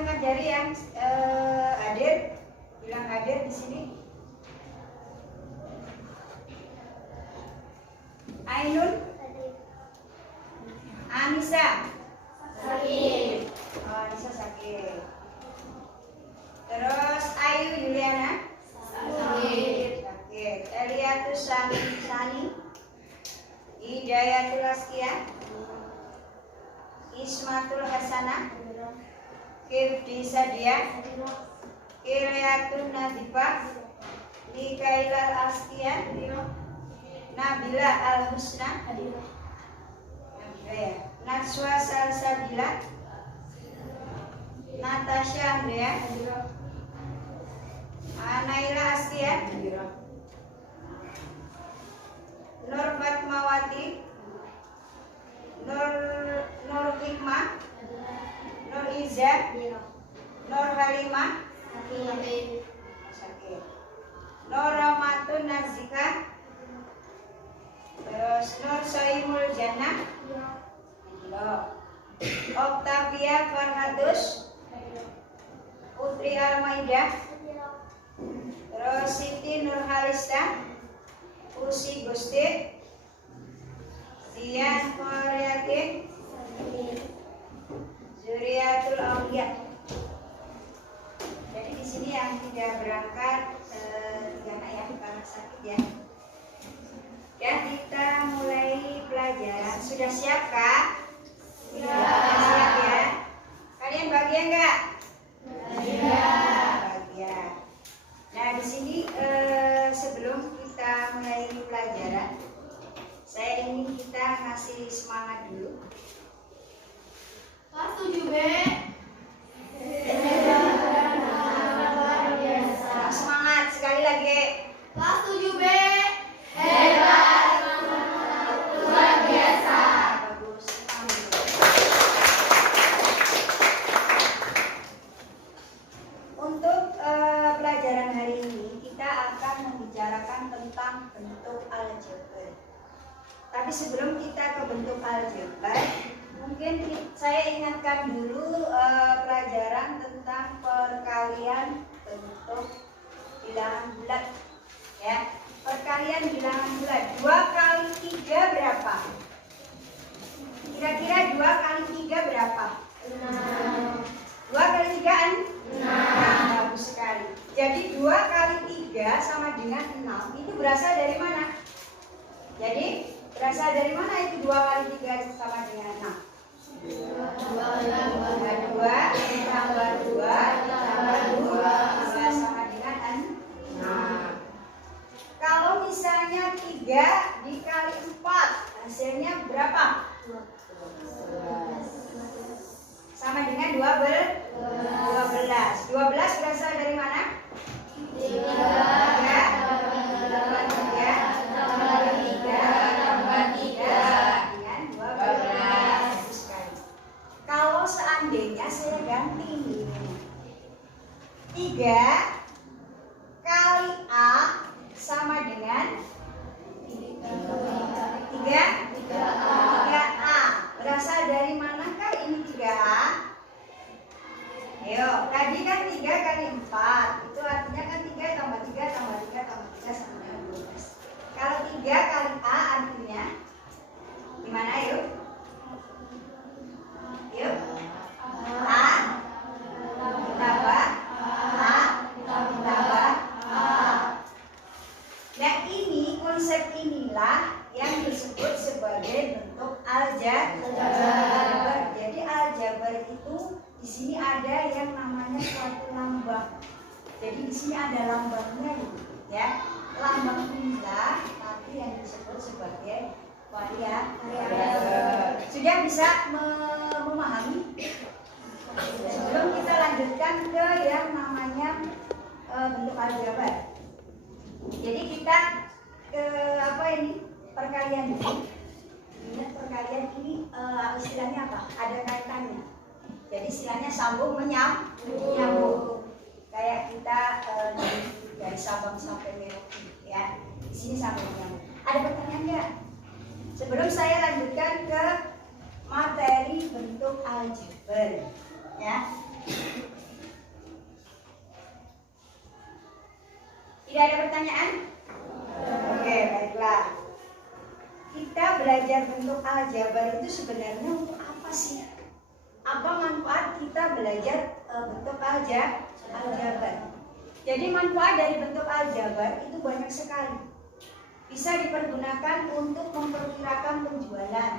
angkat jari yang hadir, bilang hadir di sini. Ainun, Anissa, Sakit. oh, Anissa sakit. Terus Ayu Yuliana, Sakit. sakit. Eliatus Sani, Hidayatul Askia, Ismatul Hasanah, Kirdi Sadia, Kiryatun Nadifah, Mikailal Askia, Nabila Al-Husna, Najwa Salsabila, Natasha Andrea, Naila Askia, Nur Fatmawati, Nur Hikmah, Nur Iza, Nur Halimah, sakit. Nur Rahmatun Nazika, terus Nur Soimul Jannah, Octavia Farhadus, Putri Almaidah, terus Siti Nurhalista, Usi Gusti, Zian Koryatin, Zuriatul Aulia. Jadi di sini yang tidak berangkat tiga anak ya, karena sakit ya. Ya, kita mulai pelajaran. Sudah siap kak? Ya. Siap ya. Kalian bahagia nggak? Bahagia. Bahagia. Nah di sini sebelum kita mulai pelajaran, saya ingin kita ngasih semangat dulu. Kelas 7B. Semangat sekali lagi. Kelas 7B. Hebat. Luar biasa. Bagus. Untuk pelajaran hari ini kita akan membicarakan tentang bentuk aljabar. Tapi sebelum kita ke bentuk aljabar, mungkin saya ingatkan dulu pelajaran tentang perkalian bentuk bilangan bulat. Ya, perkalian bilangan bulat. 2 kali 3 berapa? Kira-kira 2 kali 3 berapa? 2 kali 3 6. Bagus sekali. Jadi 2 kali 3 sama dengan 6. Itu berasal dari mana? Jadi berasal dari mana itu 2 kali 3 sama dengan 6? 2 tambah 2 sama dengan 6. Kalau misalnya 3 dikali 4 hasilnya berapa? 12. Sama dengan 12. 12 berasal dari mana? 3 tambah 3 tambah 3 tambah 3 dengan 12. Kalau seandainya saya ganti 3 kali A sama dengan 3A. Berasal dari manakah ini 3A? Ayo, tadi kan 3 kali 4. Itu artinya kan 3 tambah 3 tambah 3 tambah 3 sama dengan 12. Kalau 3 kali A artinya gimana yuk? Yuk. A tambah A tambah A. Nah ini konsep inilah yang disebut sebagai bentuk aljabar. Jadi aljabar itu di sini ada yang namanya suatu lambang. Jadi di sini ada lambangnya ya. Lambang inilah tapi yang disebut sebagai variabel. Sudah bisa memahami? Sebelum kita lanjutkan ke yang namanya bentuk aljabar. Jadi kita ke apa ini? Perkalian ini. Ingat perkalian ini istilahnya apa? Ada kaitannya. Jadi istilahnya sambung menyambung. Kayak kita dari Sabang sampai Merauke ya. Di sini sambung menyambung. Ada pertanyaan nggak? Sebelum saya lanjutkan ke materi bentuk aljabar ya. Tidak ada pertanyaan? Oke, baiklah. Kita belajar bentuk aljabar itu sebenarnya untuk apa sih? Apa manfaat kita belajar bentuk aljabar? Jadi manfaat dari bentuk aljabar itu banyak sekali. Bisa dipergunakan untuk memperkirakan penjualan.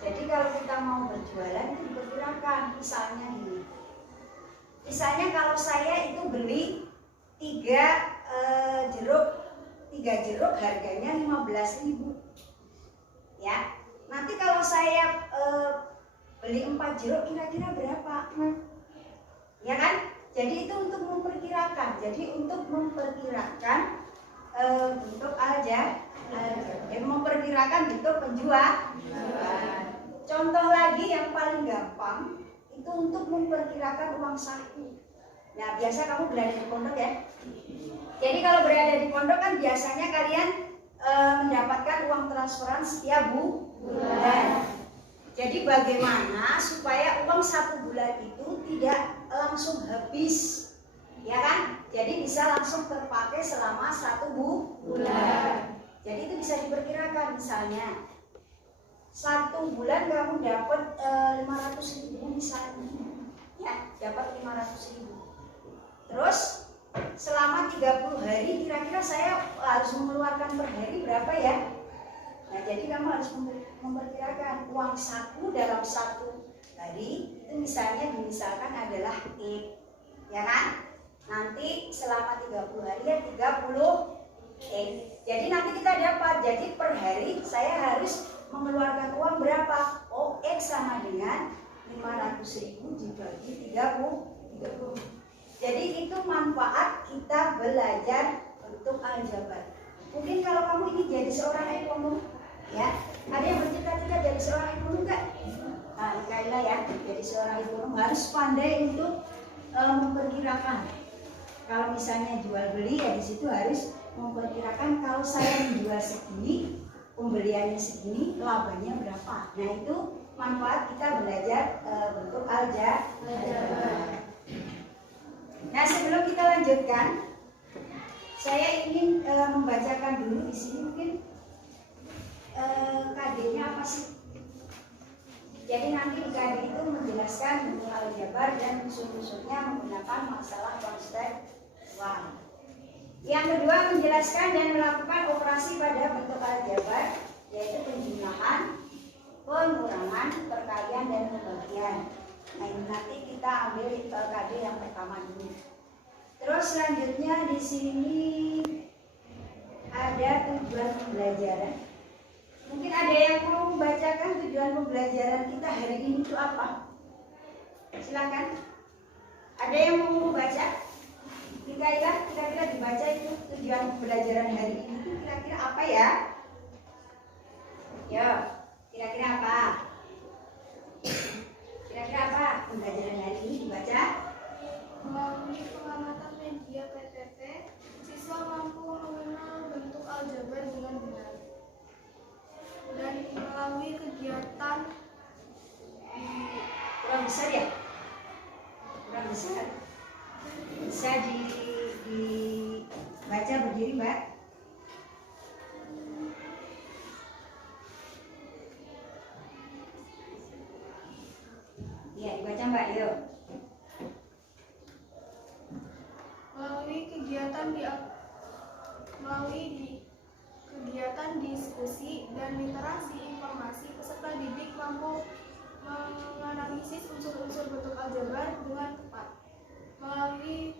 Jadi kalau kita mau berjualan itu diperkirakan. Misalnya gini. Misalnya kalau saya itu beli 3 jeruk harganya 15.000. Ya. Nanti kalau saya beli 4 jeruk kira-kira berapa? Ya kan? Jadi itu untuk memperkirakan. Jadi untuk memperkirakan bentuk aljabar. Jadi memperkirakan bentuk penjualan. Contoh lagi yang paling gampang itu untuk memperkirakan uang saku. Nah, biasa kamu berada di pondok ya. Jadi kalau berada di pondok kan biasanya kalian mendapatkan uang transferan setiap bulan. Jadi bagaimana supaya uang 1 bulan itu tidak langsung habis, ya kan? Jadi bisa langsung terpakai selama 1 bulan. Jadi itu bisa diperkirakan, misalnya 1 bulan kamu dapat 500.000 misalnya, ya dapat 500.000. Terus selama 30 hari kira-kira saya harus mengeluarkan per hari berapa ya? Nah, jadi kamu harus memperkirakan uang saku dalam 1 hari itu misalkan adalah X, ya kan? Nanti selama 30 hari ya 30 X. Jadi nanti kita dapat, jadi per hari saya harus mengeluarkan uang berapa? Oh, X sama dengan 500.000 dibagi 30. Jadi itu manfaat kita belajar bentuk aljabar. Mungkin kalau kamu ini jadi seorang ekonom, ya, ada yang bercita-cita jadi seorang ekonom enggak? Nah, Kaila ya, jadi seorang ekonom harus pandai untuk memperkirakan. Kalau misalnya jual beli ya di situ harus memperkirakan kalau saya menjual segini, pembeliannya segini, labanya berapa. Nah, itu manfaat kita belajar bentuk aljabar. Nah, sebelum kita lanjutkan, saya ingin membacakan dulu di sini mungkin KD-nya apa sih? Jadi nanti di KD itu menjelaskan bentuk aljabar dan unsur-unsurnya menggunakan masalah konsep uang. Yang kedua, menjelaskan dan melakukan operasi pada bentuk aljabar, yaitu penjumlahan, pengurangan, perkalian, dan pembagian. Nah, ini nanti kita ambil KD yang pertama dulu. Terus selanjutnya di sini ada tujuan pembelajaran. Mungkin ada yang mau membacakan tujuan pembelajaran kita hari ini itu apa? Silakan. Ada yang mau membaca? Kira-kira dibaca itu tujuan pembelajaran hari ini itu kira-kira apa ya? Yo, kira-kira apa? Kira-kira apa pembelajaran hari ini dibaca? Melalui pengamatan media PPT, siswa mampu mengenal bentuk aljabar dengan benar. Dan melalui kegiatan Kurang besar ya? Kurang besar. Bisa dibaca berdiri, Mbak. Iya, dibaca Mbak, yuk. kegiatan diskusi dan literasi informasi, peserta didik mampu menganalisis unsur-unsur bentuk aljabar dengan tepat melalui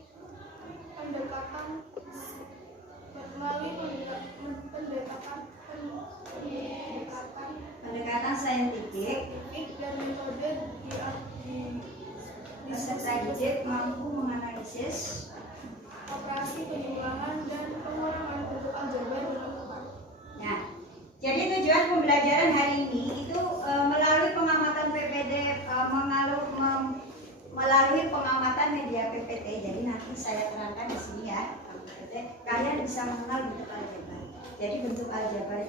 pendekatan saintifik dan metode peserta didik mampu menganalisis operasi penjumlahan dan pengurangan bentuk aljabar dengan tepat. Nah, jadi tujuan pembelajaran hari ini itu melalui pengamatan PPT, melalui pengamatan media PPT. Jadi nanti saya terangkan di sini ya, PPT. Kalian bisa mengenal bentuk aljabar. Jadi bentuk aljabar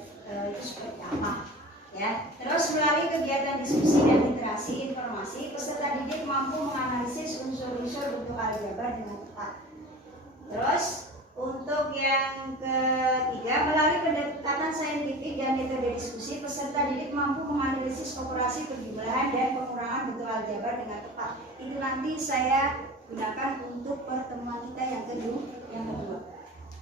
itu seperti apa? Ya, terus melalui kegiatan diskusi dan literasi informasi, peserta didik mampu menganalisis unsur-unsur bentuk aljabar dengan tepat. Terus untuk yang ketiga, melalui pendekatan saintifik dan metode diskusi, peserta didik mampu menganalisis operasi penjumlahan dan pengurangan bentuk aljabar dengan tepat. Itu nanti saya gunakan untuk pertemuan kita yang kedua.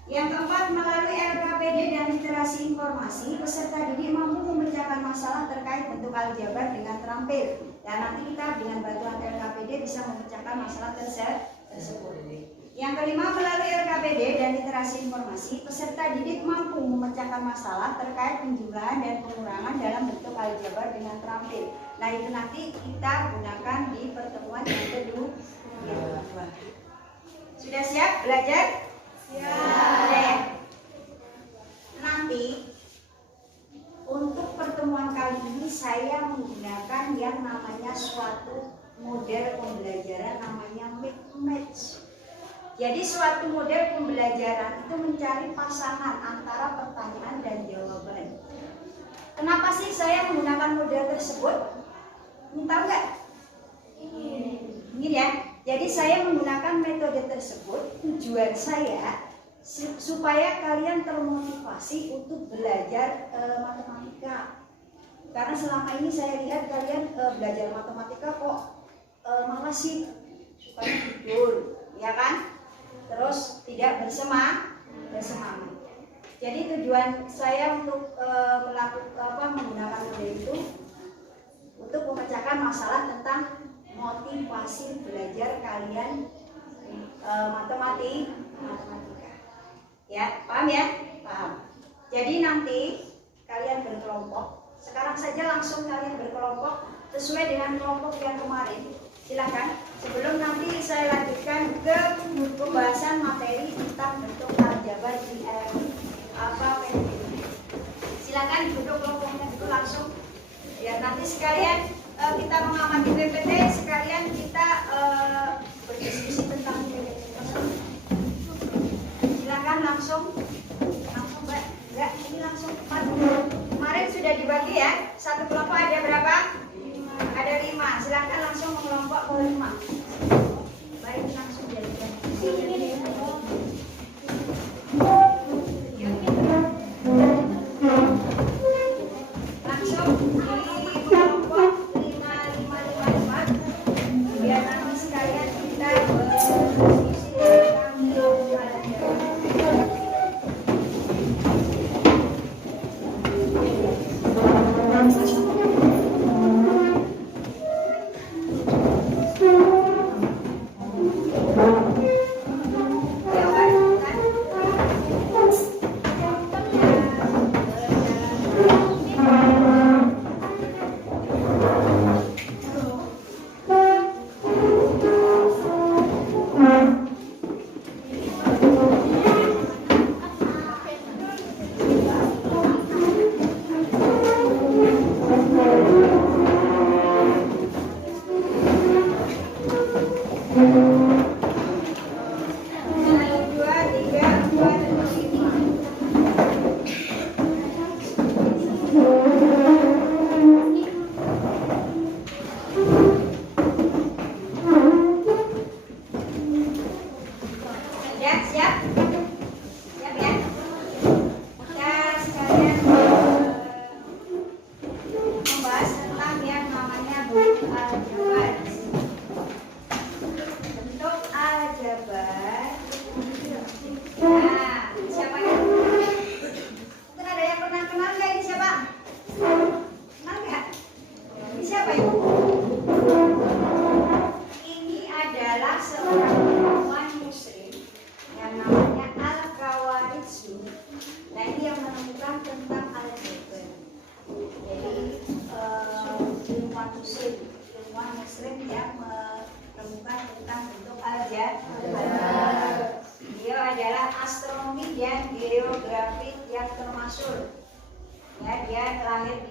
Yang keempat, melalui LKPD dan literasi informasi, peserta didik mampu memecahkan masalah terkait bentuk aljabar dengan terampil. Dan nanti kita dengan bantuan LKPD bisa memecahkan masalah tersebut. Yang kelima, melalui LKPD dan literasi informasi, peserta didik mampu memecahkan masalah terkait penjumlahan dan pengurangan dalam bentuk aljabar dengan terampil. Nah, itu nanti kita gunakan di pertemuan yang kedua. Sudah siap belajar? Ya. Nanti untuk pertemuan kali ini saya menggunakan yang namanya suatu model pembelajaran namanya match. Jadi suatu model pembelajaran itu mencari pasangan antara pertanyaan dan jawaban. Kenapa sih saya menggunakan model tersebut? Ingin tahu nggak? Ingin ya. Jadi saya menggunakan metode tersebut, tujuan saya supaya kalian termotivasi untuk belajar matematika. Karena selama ini saya lihat kalian belajar matematika kok malas sih, sukanya tidur, ya kan? Terus tidak bersemangat. Jadi tujuan saya untuk menggunakan model itu untuk memecahkan masalah tentang motivasi belajar kalian matematika. Ya, paham ya? Paham. Jadi nanti kalian berkelompok. Sekarang saja langsung kalian berkelompok sesuai dengan kelompok yang kemarin. Silakan. Sebelum nanti saya lanjutkan ke pembahasan materi tentang bentuk aljabar di silakan duduk kelompoknya dulu langsung. Ya, nanti sekalian kita mengamati PPT, sekalian kita berdiskusi tentang PPT tersebut. Silakan langsung Mbak. Enggak, ini langsung 4. Kemarin sudah dibagi ya. Satu kelompok ada berapa? 5. Ada 5. Silakan langsung mengelompok ke 5. Baik, langsung jadikan.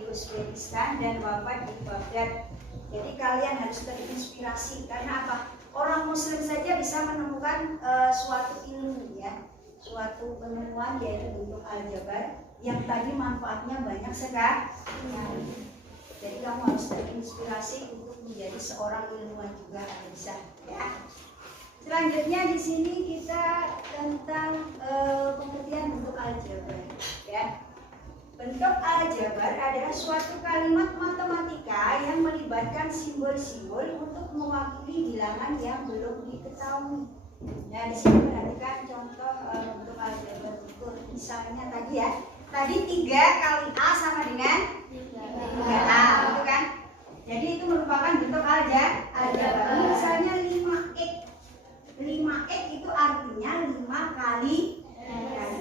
Uzbekistan dan wafat di Baghdad. Jadi kalian harus terinspirasi karena apa? Orang Muslim saja bisa menemukan suatu ilmu ya, suatu penemuan yaitu bentuk aljabar yang tadi manfaatnya banyak sekali. Jadi kamu harus terinspirasi untuk menjadi seorang ilmuwan juga bisa ya. Selanjutnya di sini kita tentang pengertian bentuk aljabar ya. Bentuk aljabar adalah suatu kalimat matematika yang melibatkan simbol-simbol untuk mewakili bilangan yang belum diketahui. Nah, di sini perhatikan contoh bentuk aljabar ukur. Misalnya tadi ya, tadi 3 kali A sama dengan 3A, gitu kan? Jadi itu merupakan bentuk aljabar. Misalnya 5x. 5x itu artinya 5 kali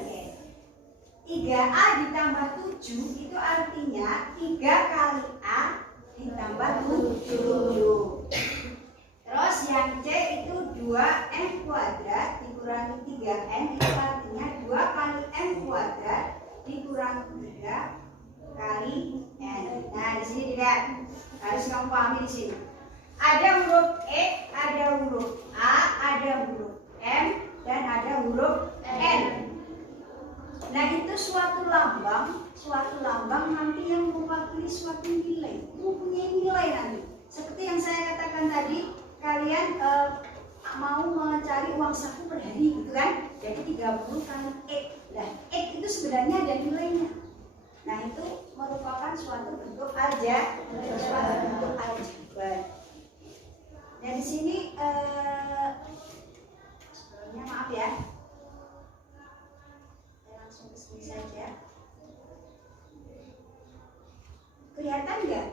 X. 3A ditambah 7 itu artinya 3 kali A ditambah 7. Terus yang C itu 2M kuadrat dikurangi 3M itu artinya 2 kali M kuadrat dikurangi 3 kali N. Nah, di sini tidak harus kamu pahami di sini. Ada huruf E, ada huruf A, ada huruf M, dan ada huruf N. Nah, itu suatu lambang nanti yang mewakili suatu nilai, mempunyai nilai nanti. Seperti yang saya katakan tadi, kalian mau mencari uang saku per hari, gitu kan? Jadi 30 kali X. Nah, X itu sebenarnya ada nilainya. Nah, itu merupakan suatu bentuk aljabar. Nah, di sini sebelumnya maaf ya. Langsung ke sini saja. Kelihatan nggak?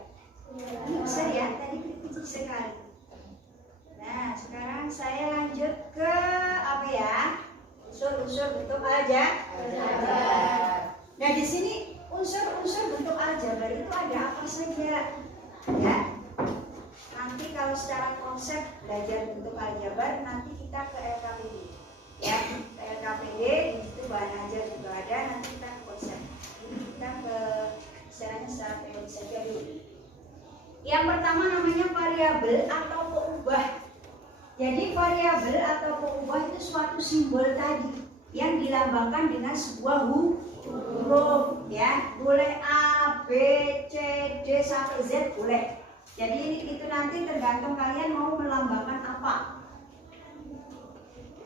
Ini besar ya, tadi kecil sekali. Nah, sekarang saya lanjut ke apa ya? Unsur-unsur bentuk aljabar. Nah, di sini unsur-unsur bentuk aljabar itu ada apa saja? Ya. Nanti kalau secara konsep belajar bentuk aljabar, nanti kita ke LKPD. Ya, ke LKPD, di situ bahan ajar juga ada, nanti kita ke konsep. Ini kita ke istilahnya secara teori saja dulu. Yang pertama namanya variabel atau peubah. Jadi variabel atau peubah itu suatu simbol tadi yang dilambangkan dengan sebuah huruf, ya. Boleh A, B, C, D sampai Z boleh. Jadi itu nanti tergantung kalian mau melambangkan apa.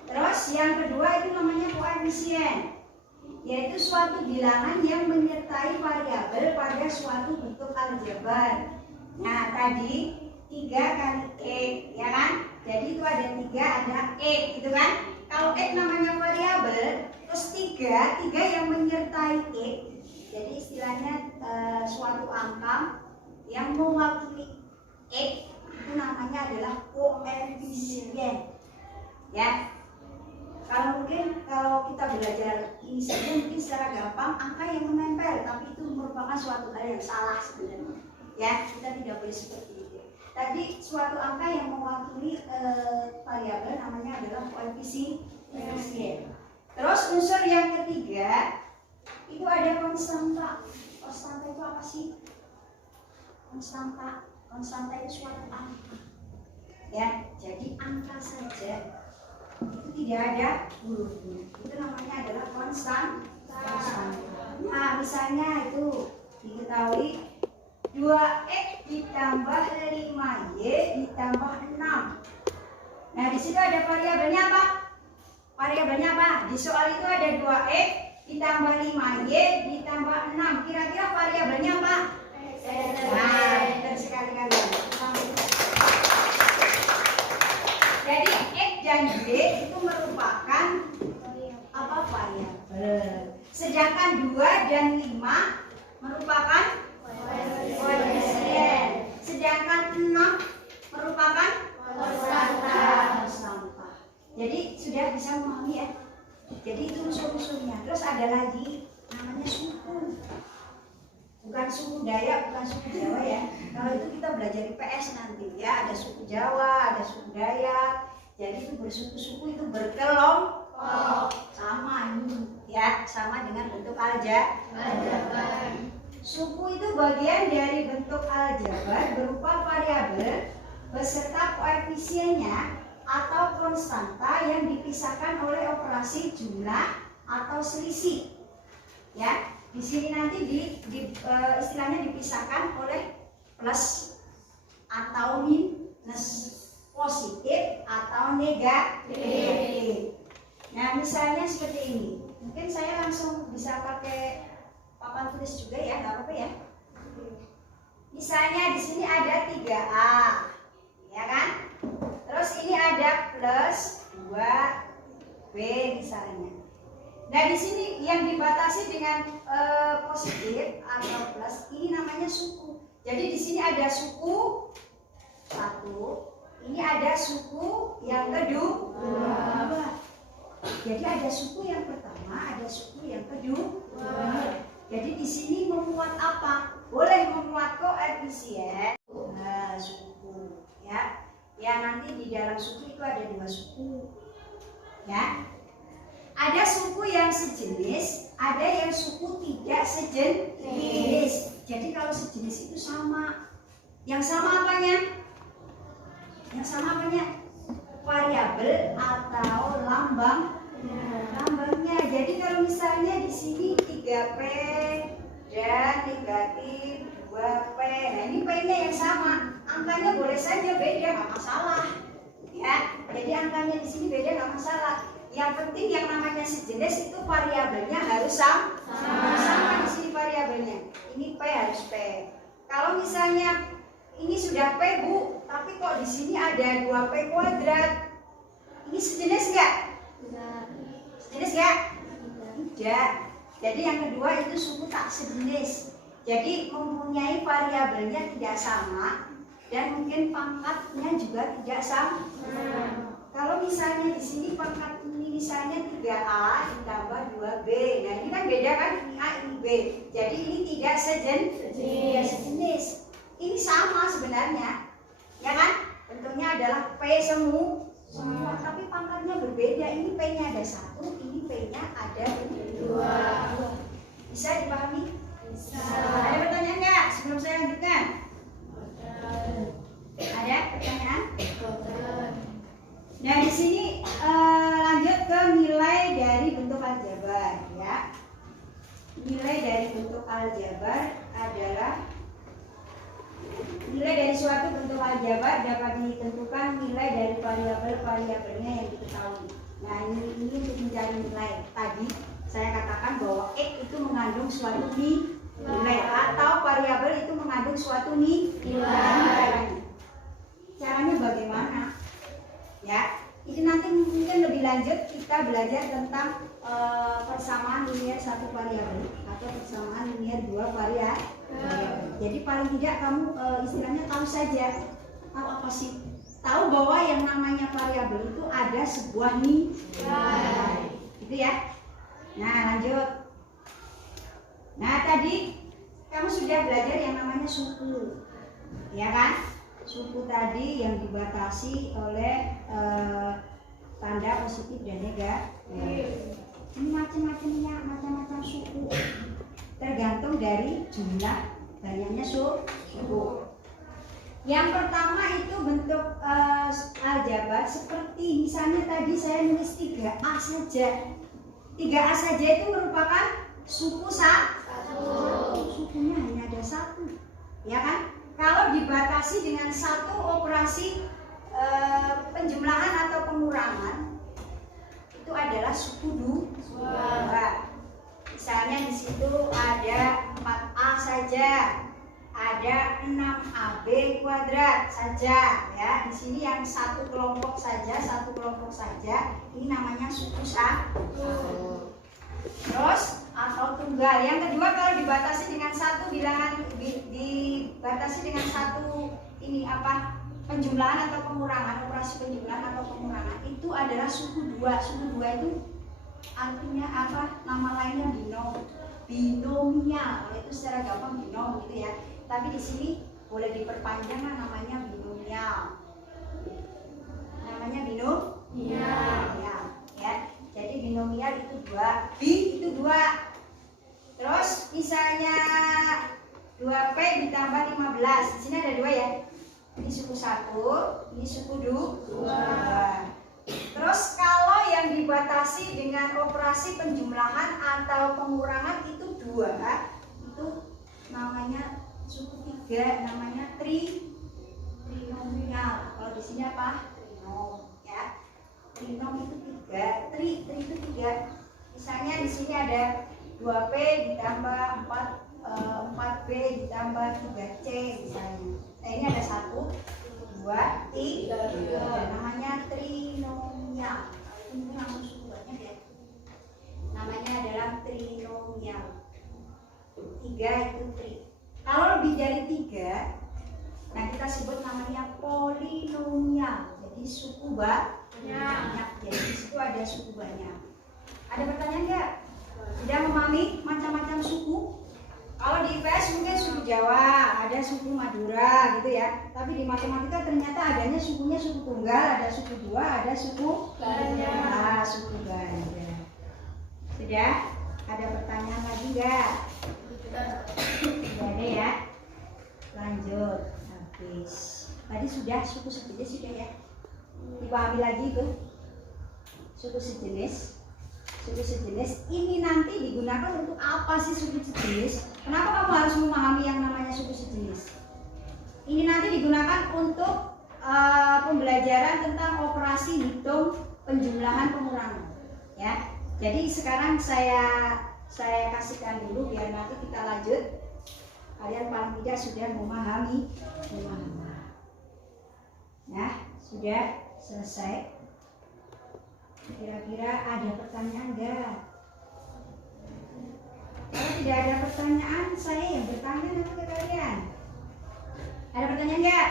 Terus yang kedua itu namanya koefisien, yaitu suatu bilangan yang menyertai variabel pada suatu bentuk aljabar. Nah, tadi 3 kali X, ya kan? Jadi itu ada 3, ada X, gitu kan? Kalau X namanya variabel, terus 3 yang menyertai X. Jadi istilahnya suatu angka yang mewakili X itu namanya adalah koefisien. Ya. Kalau kita belajar ini saja mungkin secara gampang angka yang menempel, tapi itu merupakan suatu hal yang salah sebenarnya. Ya, kita tidak boleh seperti itu. Tadi suatu angka yang mewakili variabel namanya adalah koefisien. Terus unsur yang ketiga itu ada konstanta. Konstanta itu apa sih? Konstanta itu suatu angka. Ya, jadi angka saja. Itu tidak ada hurufnya. Itu namanya adalah konstanta. Nah, misalnya itu diketahui 2x ditambah 5y ditambah 6. Nah, di situ ada variabelnya apa? Variabelnya apa? Di soal itu ada 2x ditambah 5y ditambah 6. Kira-kira variabelnya apa? Nah, benar sekali kalian. Jadi X dan Y itu merupakan apa variabel. Sedangkan 2 dan 5 merupakan koefisien. Sedangkan 6 merupakan konstanta. Jadi sudah bisa memahami ya. Jadi itu unsur-unsurnya. Terus ada lagi namanya suku. Bukan suku Dayak, bukan suku Jawa ya. Kalau itu kita belajar di PS nanti ya. Ada suku Jawa, ada suku Dayak. Jadi itu bersuku-suku itu berkelompok. Sama ini ya, sama dengan bentuk aljabar. Suku itu bagian dari bentuk aljabar berupa variabel beserta koefisiennya atau konstanta yang dipisahkan oleh operasi jumlah atau selisih. Ya. Di sini nanti istilahnya dipisahkan oleh plus atau minus, positif atau negatif. Nah, misalnya seperti ini. Mungkin saya langsung bisa pakai papan tulis juga ya, nggak apa-apa ya. Misalnya di sini ada 3A, ya kan? Terus ini ada plus 2B misalnya. Nah, di sini yang dibatasi dengan positif atau plus ini namanya suku. Jadi di sini ada suku 1, ini ada suku yang kedua. Jadi ada suku yang pertama, ada suku yang kedua. Jadi di sini memuat apa? Boleh memuat koefisien suku, ya. Ya, nanti di dalam suku itu ada 2 suku, ya. Ada suku yang sejenis, ada yang suku tidak sejenis. Jadi kalau sejenis itu sama. Yang sama apanya? Yang sama apanya? Variabel atau lambangnya. Jadi kalau misalnya di sini 3P dan negatif 2P. Nah, ini P-nya yang sama. Angkanya boleh saja beda, nggak masalah. Ya, jadi angkanya di sini beda nggak masalah. Yang penting yang namanya sejenis itu variabelnya harus sama. Sama di sini variabelnya. Ini P harus P. Kalau misalnya ini sudah P, Bu, tapi kok di sini ada 2P kuadrat. Ini sejenis nggak? Sejenis nggak? Tidak. Jadi yang kedua itu suku tak sejenis. Jadi mempunyai variabelnya tidak sama dan mungkin pangkatnya juga tidak sama. Kalau misalnya di sini pangkat ini misalnya 3A ditambah 2B. Nah, ini kan beda kan, ini A ini B. Jadi ini tidak sejenis. Ini sama sebenarnya. Ya kan? Bentuknya adalah P semua, tapi pangkatnya berbeda. Ini P-nya ada 1, ini P-nya ada 2. Bisa dipahami? Bisa. Ada pertanyaan nggak sebelum saya lanjutkan? Ada pertanyaan? Nah, di sini lanjut ke nilai dari bentuk aljabar, ya. Nilai dari bentuk aljabar adalah nilai dari suatu bentuk aljabar dapat ditentukan nilai dari variabel-variabelnya yang diketahui. Nah, ini untuk mencari nilai. Tadi saya katakan bahwa X itu mengandung suatu nilai atau variabel itu mengandung suatu nilai. Caranya bagaimana? Ya, ini nanti mungkin lebih lanjut kita belajar tentang persamaan linear satu variabel atau persamaan linear 2 variabel. Jadi paling tidak kamu istilahnya tahu saja, tahu apa sih? Tahu bahwa yang namanya variabel itu ada sebuah nilai, gitu ya. Nah, lanjut. Nah, tadi kamu sudah belajar yang namanya suku, ya kan? Suku tadi yang dibatasi oleh tanda positif dan negatif. Ini macam-macam suku, tergantung dari jumlah banyaknya suku. Yang pertama itu bentuk aljabar seperti misalnya tadi saya nulis 3A saja. 3A saja itu merupakan suku satu. Sukunya hanya ada 1, ya kan? Kalau dibatasi dengan 1 operasi penjumlahan atau pengurangan, itu adalah suku 2. Misalnya di situ ada 4A saja, ada 6AB kuadrat saja, ya. Di sini yang satu kelompok saja, ini namanya suku 1. Terus atau tunggal. Yang kedua, kalau dibatasi dengan 1 bilangan, dibatasi dengan 1 ini apa? Penjumlahan atau pengurangan, operasi penjumlahan atau pengurangan, itu adalah suku 2. Suku 2 itu artinya apa? Nama lainnya binomial. Itu secara gampang binom gitu ya. Tapi di sini boleh diperpanjang namanya binomial. Namanya binomial, ya. Jadi binomial itu 2, itu 2. Terus misalnya 2P ditambah 15. Di sini ada 2 ya. Ini suku 1, ini suku 2. Terus kalau yang dibatasi operasi dengan operasi penjumlahan atau pengurangan itu dua, itu namanya suku tiga, namanya trinomial. Kalau di sini apa? Trinom, ya. Trinom itu tiga, tri itu tiga. Misalnya di sini ada 2P ditambah 4B ditambah 3C misalnya. Nah ini ada 1, 2, 3, namanya trinomial. Ini langsung suku banyak ya. Namanya adalah trinomial. 3 itu tri. Kalau lebih dari 3, nah kita sebut namanya polinomial. Jadi suku banyak. Jadi di situ ada suku banyak. Ada pertanyaan nggak? Sudah memahami macam-macam suku? Kalau di IPS mungkin suku Jawa, ada suku Madura gitu ya. Tapi di matematika ternyata adanya sukunya suku tunggal, ada suku dua, ada suku ganda. Ah, suku ganda. Sudah? Ada pertanyaan lagi nggak? Tidak ada ya. Lanjut. Habis. Tadi sudah suku sejenis sudah ya. Dipahami lagi itu. Suku sejenis. Suku sejenis ini nanti digunakan untuk apa sih suku sejenis? Kenapa kamu harus memahami yang namanya suku sejenis? Ini nanti digunakan untuk pembelajaran tentang operasi hitung, penjumlahan, pengurangan. Ya. Jadi sekarang saya kasihkan dulu biar nanti kita lanjut. Kalian paling tidak sudah memahami. Nah, sudah selesai. Kira-kira ada pertanyaan enggak? Kalau tidak ada pertanyaan, saya yang bertanya nanti ke kalian. Ada pertanyaan enggak?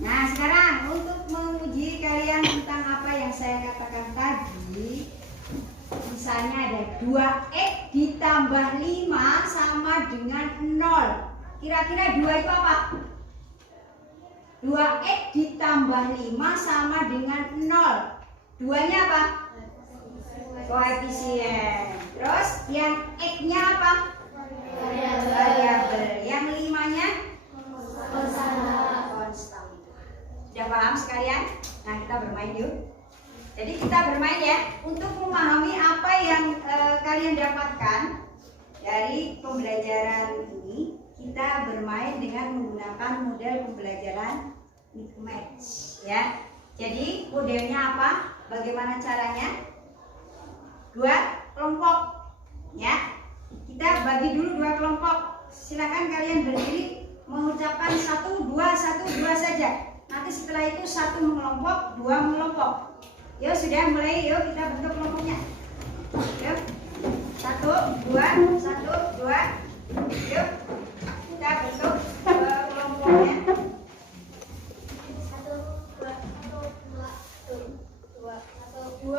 Nah, sekarang untuk menguji kalian tentang apa yang saya katakan tadi, misalnya ada 2x ditambah 5 sama dengan 0. Kira-kira 2 itu apa? 2x ditambah 5 sama dengan 0. Duanya apa? Koefisien. Terus yang x-nya apa? Variabel. Yang 5-nya? Konstan. Sudah paham sekalian? Nah, kita bermain yuk. Jadi kita bermain ya. Untuk memahami apa yang kalian dapatkan dari pembelajaran ini, kita bermain dengan menggunakan model pembelajaran Mixmatch ya. Jadi modelnya apa? Bagaimana caranya? 2 kelompok ya. Kita bagi dulu 2 kelompok. Silakan kalian berdiri mengucapkan 1, 2 saja. Nanti setelah itu 1 mengelompok, 2 mengelompok. Yuk sudah mulai, yuk kita bentuk kelompoknya. Yuk. 1, 2, 1, 2. Yuk. Kita bentuk kelompoknya. 2.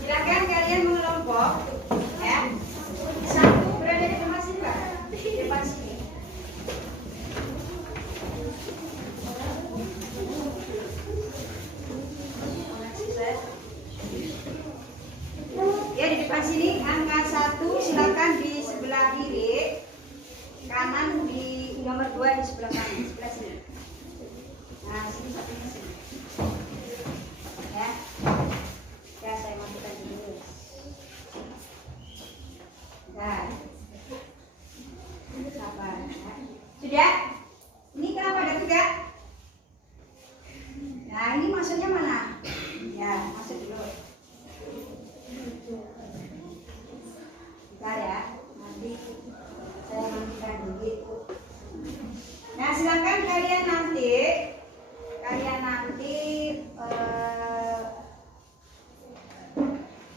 Silakan kalian mengelompok ya. 1 berada di depan sini, Pak. Di depan sini. Ya, di depan sini angka 1 silakan di sebelah kiri, kanan di nomor 2 di sebelah kanan, sebelah sini. Nah, sini satunya sini. Ya. Ya, saya masukkan dulu. Nah. Sabar ya. Sudah? Ini kenapa ada 3? Nah, ini maksudnya mana? Ya, masuk dulu. Bentar ya, nanti saya masukkan dulu. Nah, silakan kalian nanti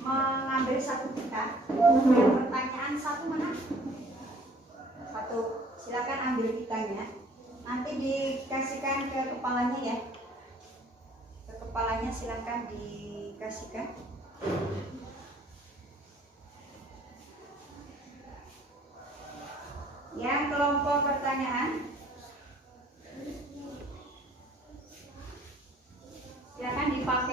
mengambil satu pita. Yang pertanyaan 1 mana? 1. Silakan ambil pitanya. Nanti dikasihkan ke kepalanya ya. Ke kepalanya silakan dikasihkan. Yang kelompok pertanyaan silakan dipakai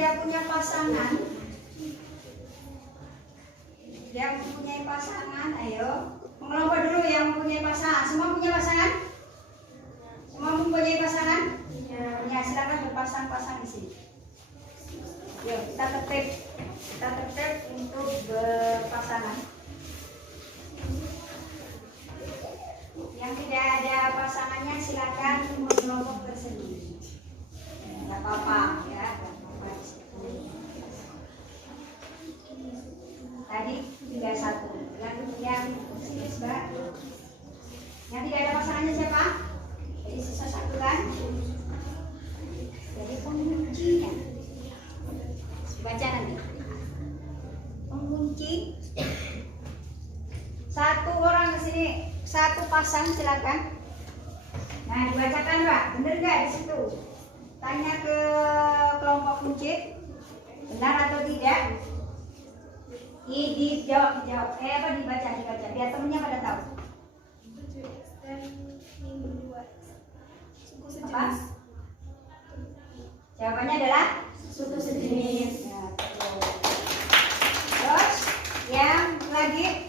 tidak punya pasangan, ayo mengelompok dulu yang mempunyai pasangan. Semua punya pasangan? Semua mempunyai pasangan? Ya, silakan berpasang-pasang di sini. Yuk, kita tertib untuk berpasangan. Yang tidak ada pasangannya silakan mengelompok tersendiri. Tidak apa-apa ya. Tadi 31. Yang sini Mbak. Yang tidak ada pasangannya siapa? Jadi sisa satu kan? Jadi penguncinya. Baca nanti. Pengunci. Satu orang ke sini, satu pasang silakan. Nah, dibacakan Mbak, bener nggak di situ? Tanya ke kelompok kunci, benar atau tidak? Dijawab. Dibaca, biar temennya pada tahu. Apa? Jawabannya adalah suku sejenis. Ya, terus yang lagi,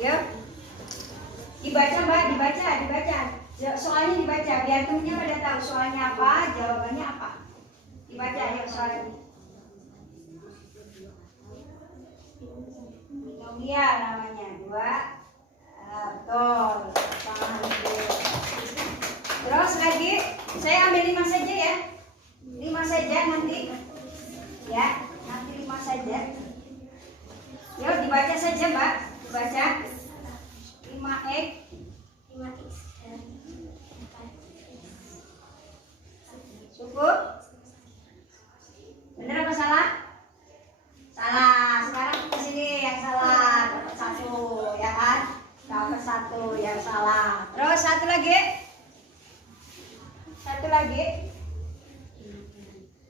yuk dibaca Mbak, dibaca. Soalnya dibaca biar temennya pada tahu soalnya apa, jawabannya apa. Dibaca yuk soalnya. Binomial namanya 2. Betul. Terus lagi, saya ambil 5 saja ya. 5 saja nanti. Ya, nanti 5 saja. Yuk dibaca saja Mbak. Dibaca 5x. Cukup? Benar apa salah? Salah. Sekarang ke sini yang salah. Dapat 1 ya kan? Dapat 1 yang salah. Terus satu lagi.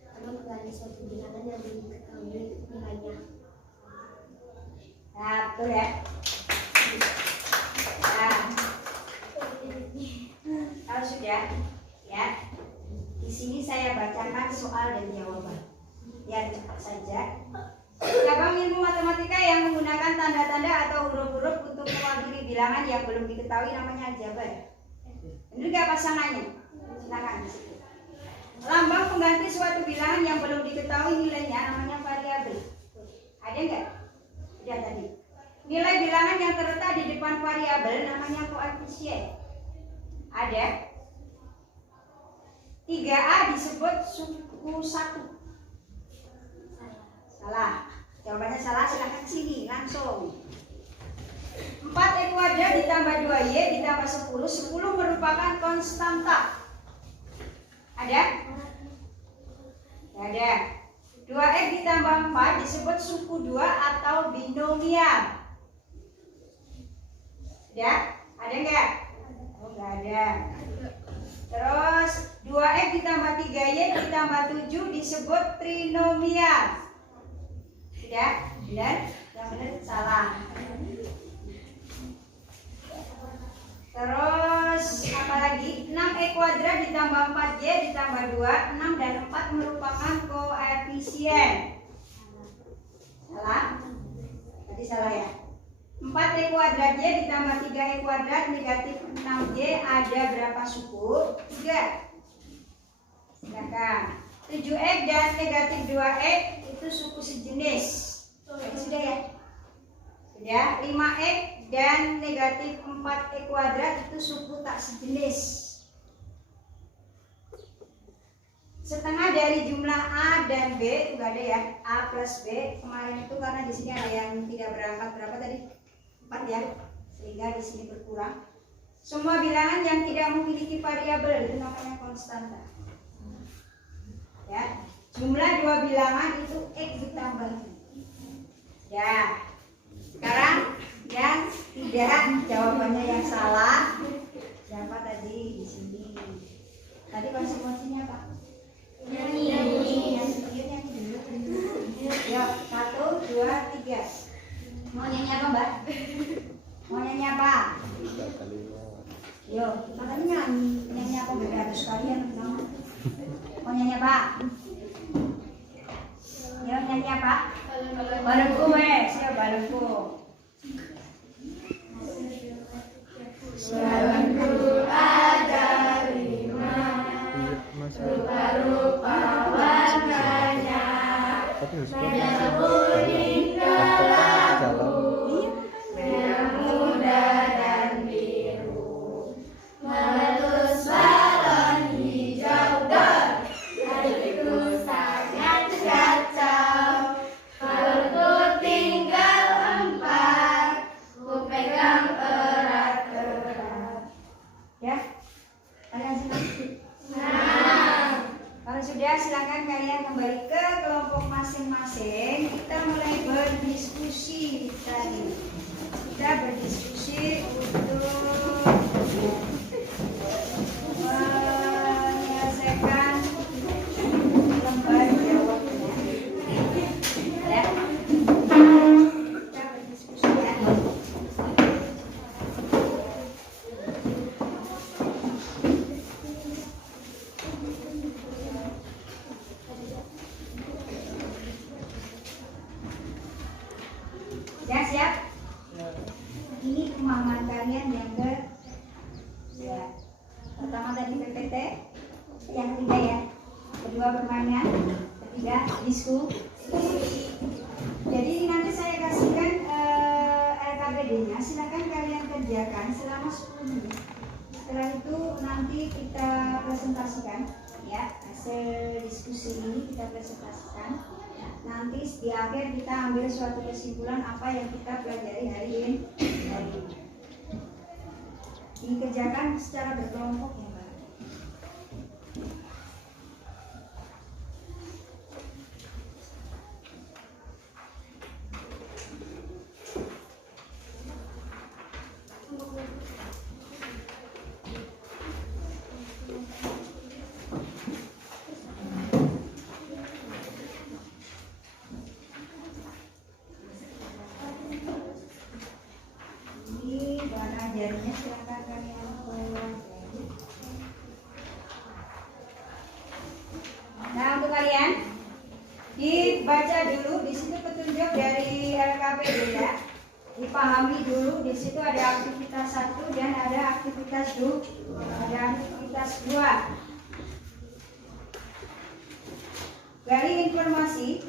Kalau mengenai suatu bilangan yang belum diketahui nilainya. Nah, betul ya. Nah, kalau sudah, ya. Di sini saya bacakan soal dan jawaban. Biar cepat saja. Cabang ilmu matematika yang menggunakan tanda-tanda atau huruf-huruf untuk mewakili bilangan yang belum diketahui namanya aljabar. Benar nggak pasangannya? Silakan. Lambang pengganti suatu bilangan yang belum diketahui nilainya namanya variabel. Ada nggak? Sudah tadi. Nilai bilangan yang terletak di depan variabel namanya koefisien. Ada. 3A disebut suku 1. Salah. Jawabannya salah, silahkan ke sini langsung. 4x kuadrat ditambah 2y ditambah 10. 10 merupakan konstanta. Ada? Ada. 2x ditambah 4 disebut suku 2 atau binomial. Ya? Ada enggak? Oh, enggak ada. Terus 2x ditambah 3y ditambah 7 disebut trinomial. Sudah? Benar? Yang benar salah. Terus apa lagi? 6x kuadrat ditambah 4y ditambah 2. 6 dan 4 merupakan koefisien. Salah? Tadi salah ya? 4y kuadrat y ditambah 3y kuadrat negatif 6y ada berapa suku? 3. Silakan. 7x dan negatif 2x itu suku sejenis. Tadi sudah ya? Sudah. 5x dan negatif 4x kuadrat itu suku tak sejenis. Setengah dari jumlah A dan B itu gak ada ya, A plus B. Kemarin itu karena di sini ada yang tidak berangkat berapa tadi? 4 ya, sehingga di sini berkurang. Semua bilangan yang tidak memiliki variabel itu namanya konstanta. Ya, jumlah dua bilangan itu x ditambah. Ya, sekarang yang tidak, jawabannya yang salah. Siapa tadi di sini? Tadi konsekuensinya apa? Nyanyi dulu. Ya, 1, 2, 3. Mau nyanyi apa Mbak? Mau nyanyi apa? Yo, makanya nyanyi apa beda sekalian. Mau nyanyi apa? Ya nyanyi apa? Balengku siapa balengku? Balengku ada 5, rupa-rupa warnanya, merah kuning kelabu, merah muda dan biru, meletus balon hijau dor, hatiku sangat kacau, balonku tinggal 4, ku pegang erat-erat. Ya, kalian senang? Kalau sudah, silakan kalian kembali ke kelompok masing-masing. Kita mulai berdiskusi tadi. Kita berdiskusi untuk menyelesaikan lembar jawabnya. Ya, kita berdiskusi ya. Ya siap? Ini pemahaman kalian yang ya. Pertama tadi PPT, yang ketiga ya. Kedua permainan, ketiga diskusi. Jadi nanti saya kasihkan LKPD-nya. Silakan kalian kerjakan selama 10 menit. Setelah itu nanti kita presentasikan ya hasil diskusi ini kita presentasikan. Nanti di akhir kita ambil suatu kesimpulan apa yang kita pelajari hari ini. Dikerjakan secara berkelompok ya Pak. Ini bahan ajarnya silakan kalian pelajari. Nah untuk kalian dibaca dulu di situ petunjuk dari LKPD ya. Dipahami dulu di situ ada aktivitas 1 dan ada aktivitas 2. Ada aktivitas 2. Gali informasi.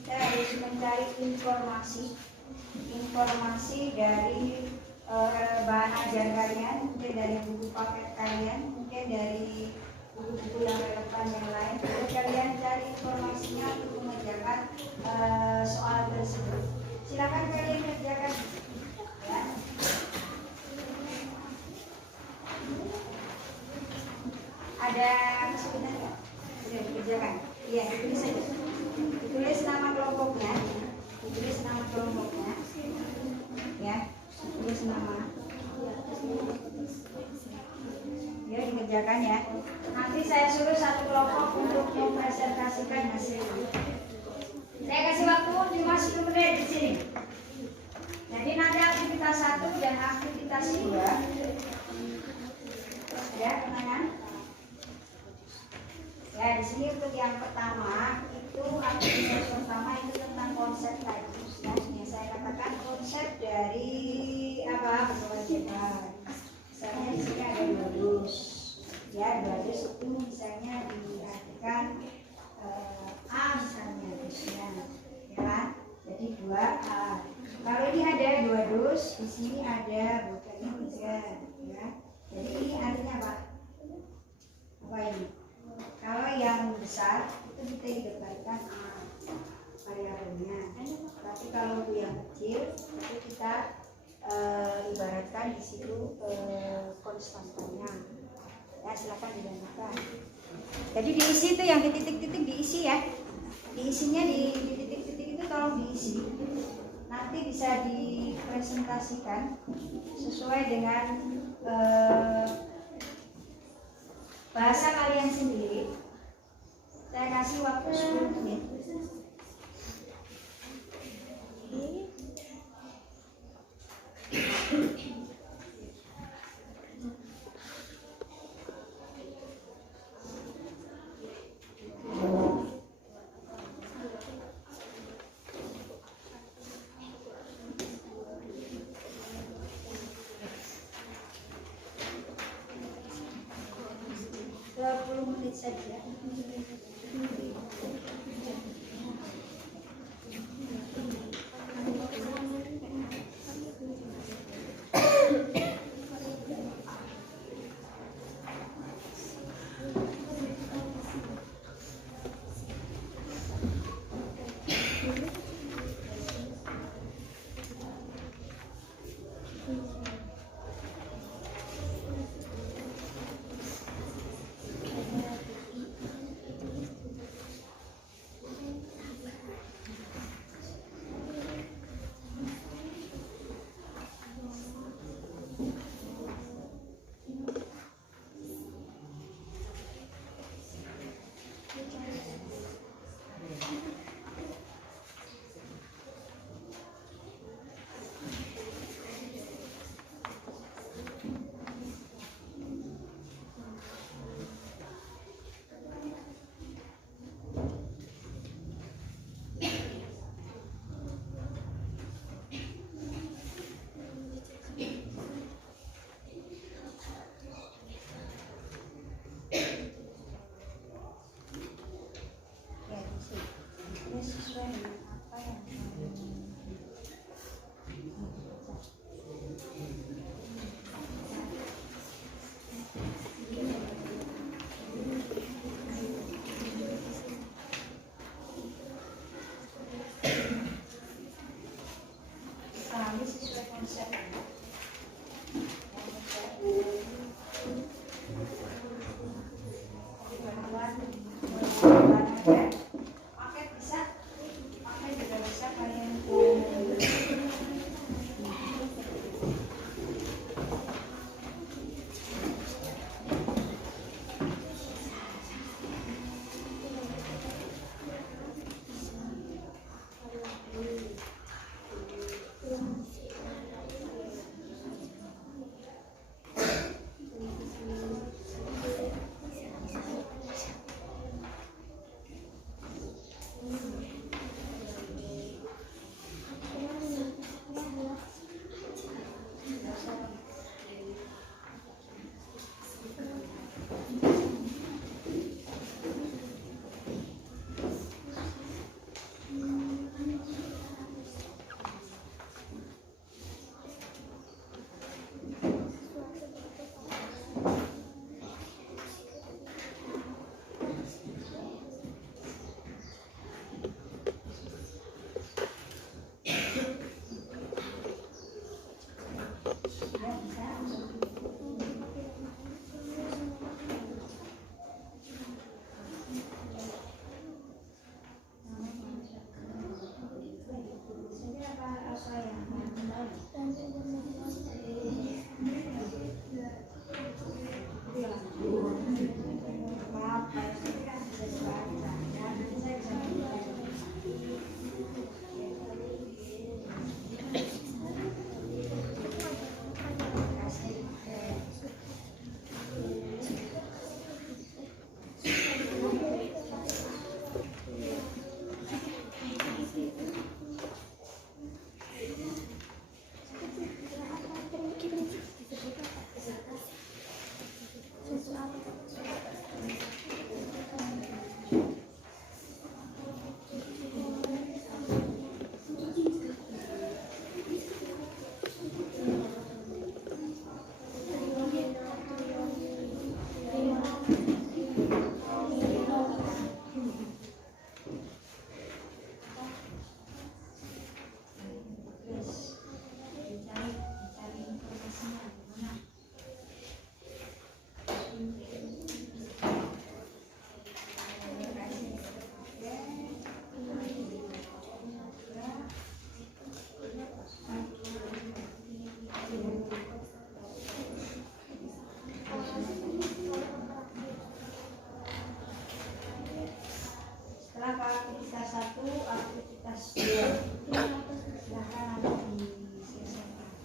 Kita harus mencari informasi dari bahan ajar kalian, mungkin dari buku paket kalian, mungkin dari buku-buku yang relevan yang lain. Jadi kalian cari informasinya untuk mengerjakan soal tersebut. Silakan kalian kerjakan. Ya. Ada kesulitan nggak? Sudah dikerjakan? Iya, ditulis saja. Ditulis nama kelompoknya. Ya, tulis nama. Ya, dikerjakan ya. Nanti saya suruh satu kelompok untuk mempresentasikan hasilnya. Saya kasih waktu cuma 10 menit di sini. Jadi nanti aktivitas 1 dan aktivitas 2. Ya, teman-teman. Ya, di sini untuk yang pertama itu aktivitas pertama itu tentang konsep tadi. Ya, saya katakan konsep dari apa berkewajiban. Misalnya di sini ada 2 dus. Ya, 2 dus itu misalnya diartikan A misalnya dusnya, ya kan? Jadi 2A. Kalau ini ada 2 dus, di sini ada bukannya 3, ya. Jadi ini artinya apa? Apa ini? Kalau yang besar itu kita gambarkan A variabelnya. Tapi kalau yang kecil itu kita ibaratkan di situ konstantanya. Ya silakan dilanjutkan. Jadi diisi itu yang di titik-titik diisi ya. Diisinya di titik-titik itu tolong diisi. Nanti bisa dipresentasikan sesuai dengan bahasa kalian sendiri. Saya kasih waktu 10 menit. 10 menit saja. Kami sesuai konsep. Paket bisa, paket juga bisa kalian. Aktivitas 1, aktivitas 2. Silakan nanti diselesaikan.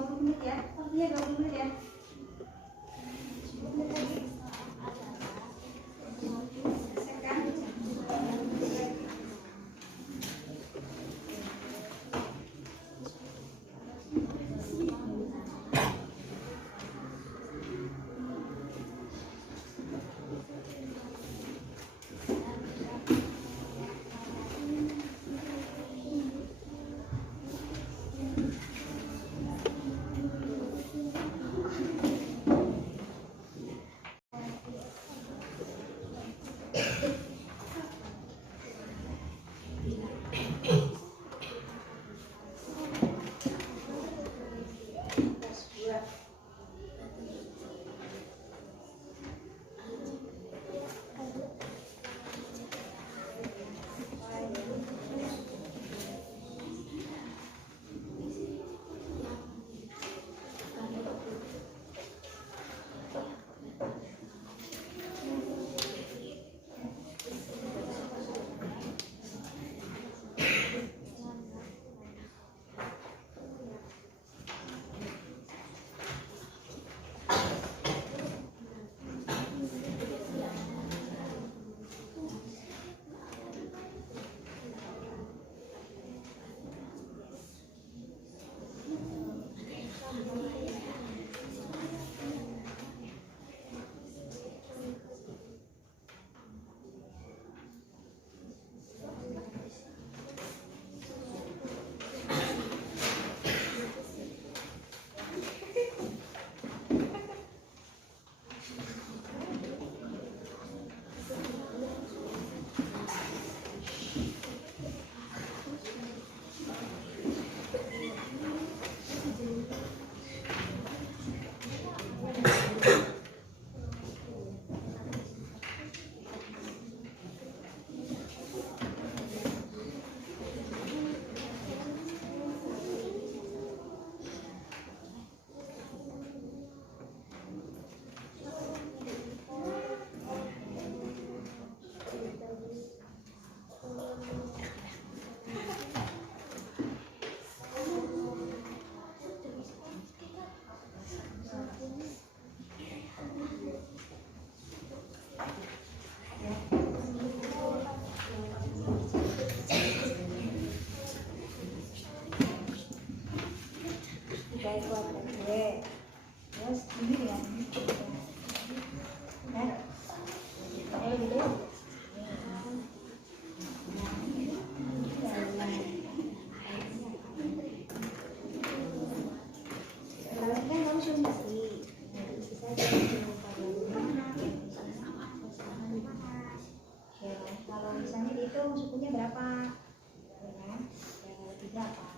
20 menit ya. Waktunya 20 menit ya. Kayak keluarga gue. Terus ini dengan nah, ayo dulu. Kalau kan kamu sumsi, bisa ya, kalau misalnya dihitung sukunya berapa, ya kan? Berapa?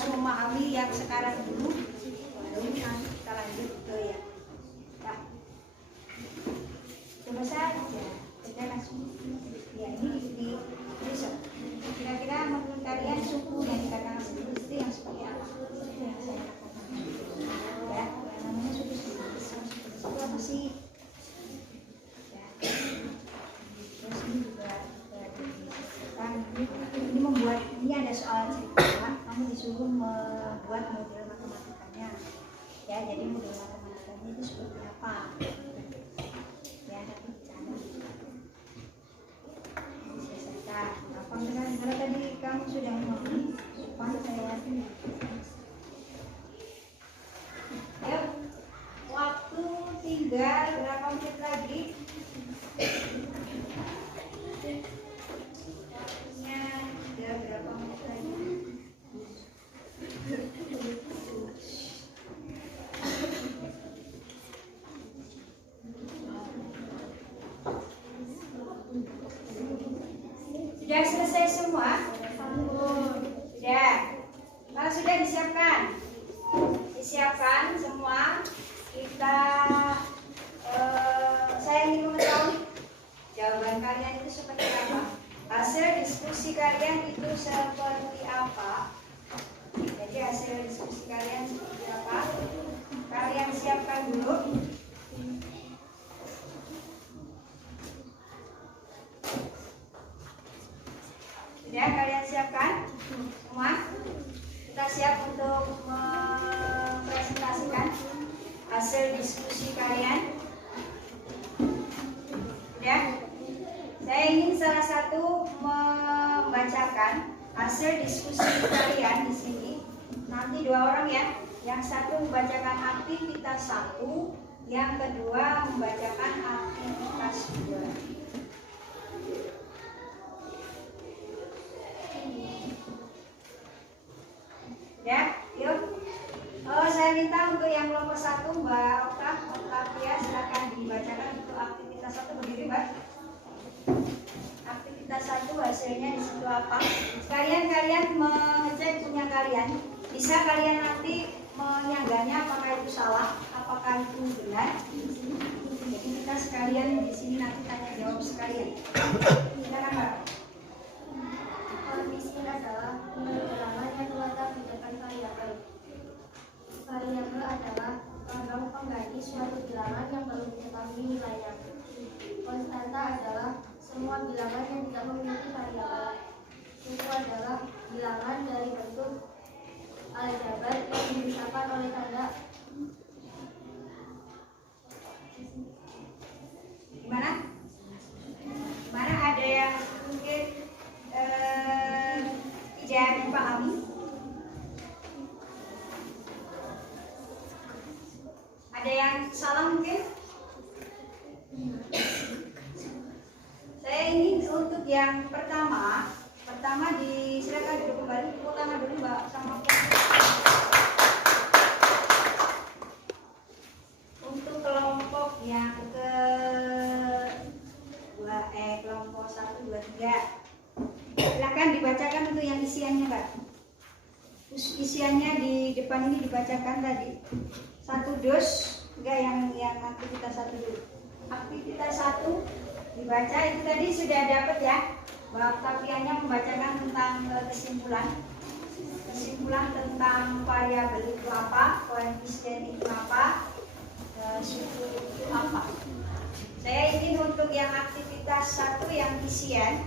harus memahami yang sekarang dulu, baru nanti kita lanjut ke yang ya. Coba saja kita langsung ya ini di besok. Kira-kira menurut kalian suku yang dikatakan suku itu yang seperti apa? Itu yang saya katakan ya, yang namanya suku itu apa sih? Ya. Terus ini juga ini membuat, ini ada soal cerita, kamu disuruh membuat model matematikanya ya, jadi model matematikanya itu seperti apa ya, nanti bicara selesaikan apa kan, kalau tadi kamu sudah memahami depan saya yakin. Ayo, waktu tinggal berapa menit lagi? Berapa menit lagi? Sudah selesai semua? Sudah. Kalau sudah disiapkan semua, kita saya ingin mengetahui jawaban kalian itu seperti apa. Hasil diskusi kalian itu seperti apa? Jadi hasil diskusi kalian seperti apa? Kalian siapkan dulu. Sudah kalian siapkan semua? Kita siap untuk mempresentasikan hasil diskusi kalian. Sudah? Saya ingin salah satu membacakan hasil diskusi kalian di sini. Nanti dua orang ya. Yang satu membacakan aktivitas 1, yang kedua membacakan aktivitas 2. Ya, yuk. Saya minta untuk yang kelompok 1 Mbak Octavia, silakan dibacakan untuk aktivitas 1. Berdiri Mbak. Aktivitas 1 hasilnya di situ apa? Sekalian kalian mengecek punya kalian. Bisa kalian nanti menyanggahnya apakah itu salah, apakah itu benar. Jadi kita sekalian di sini nanti tanya jawab sekalian. Silakan Mbak. Kondisi adalah bilangan yang terletak di depan variabel. Variabel adalah lambang pengganti suatu bilangan yang belum diketahui nilainya. Konstanta adalah semua bilangan yang tidak memiliki variabel. Suku adalah bilangan dari bentuk aljabar yang dipisahkan oleh tanda. Gimana? Gimana, ada yang mungkin tidak dipahami? Ada yang salah mungkin? Saya ingin untuk yang pertama silakan duduk kembali, tepuk tangan dulu Mbak sama untuk kelompok yang ke kelompok 1, 2, 3. Silakan dibacakan untuk yang isiannya Mbak. Isiannya di depan ini dibacakan tadi. 1 dos, enggak yang aktivitas 1 dulu. Aktivitas 1 dibaca, itu tadi sudah dapat ya. Mbak Octavianya membacakan tentang kesimpulan tentang variabel itu apa, koefisien itu apa, suku itu apa. Saya ingin untuk yang aktivitas 1 yang isian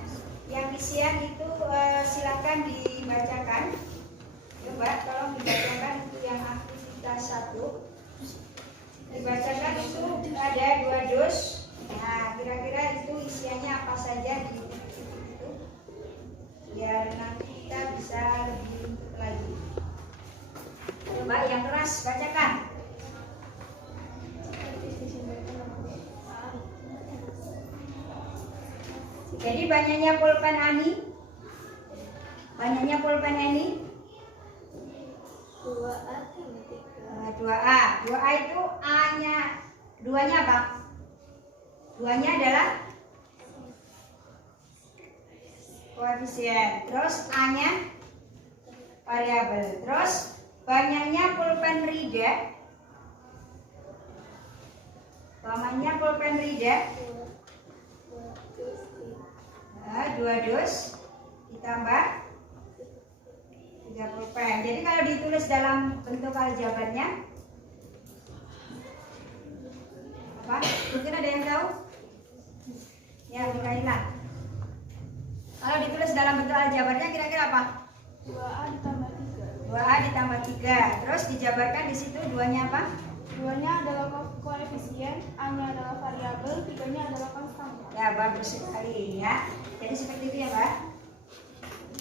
itu silakan dibacakan. Coba tolong dibacakan untuk yang aktivitas 1. Dibacakan itu ada 2 dos. Nah, kira-kira itu isiannya apa saja di itu, biar nanti kita bisa lebih lagi. Coba yang keras bacakan. Jadi banyaknya pulpen Ani. 2A itu A-nya, 2-nya apa? 2-nya adalah koefisien. Terus A-nya variabel. Terus banyaknya pulpen Rida. Banyaknya pulpen Rida. 2 dus ditambah 3 pulpen. Jadi kalau ditulis dalam bentuk aljabarnya apa? Mungkin ada yang tahu? Ya, Mikaela. Kalau ditulis dalam bentuk aljabarnya kira-kira apa? 2A ditambah 3. 2A ditambah 3. Terus dijabarkan di situ 2-nya apa? 2-nya adalah koefisien, A-nya adalah variabel, 3-nya adalah konstanta. Ya, bagus sekali ya. Jadi seperti itu ya, Pak.